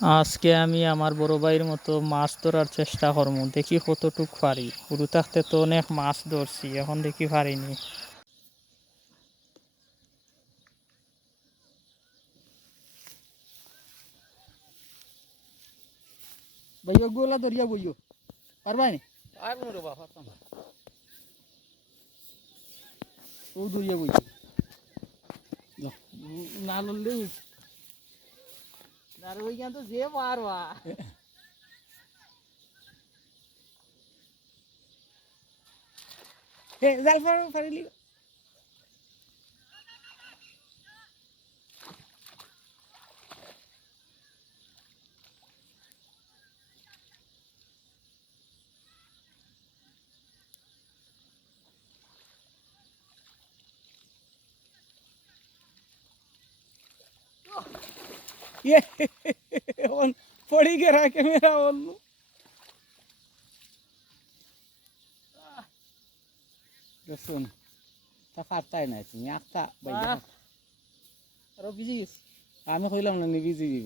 আজকে আমি আমার বড় ভাইয়ের মতো মাছ ধরার চেষ্টা করবো, দেখি কতটুক পারি। শুরু থাকতে তো অনেক মাছ ধরছি, এখন দেখি পারিনি। ভাইও গোলা ধরিয়া বইও পারবাই না আর মোর বাবা ও ধরিয়া বইও না লড়লে আর ওইখান তো যে পারবা। জাল ফারিলি on podi gera camera on দেখুন তা ফারতাই না তুমি একটা বাইয়া আরো বিজি আমি কইলাম না নিবি জিবি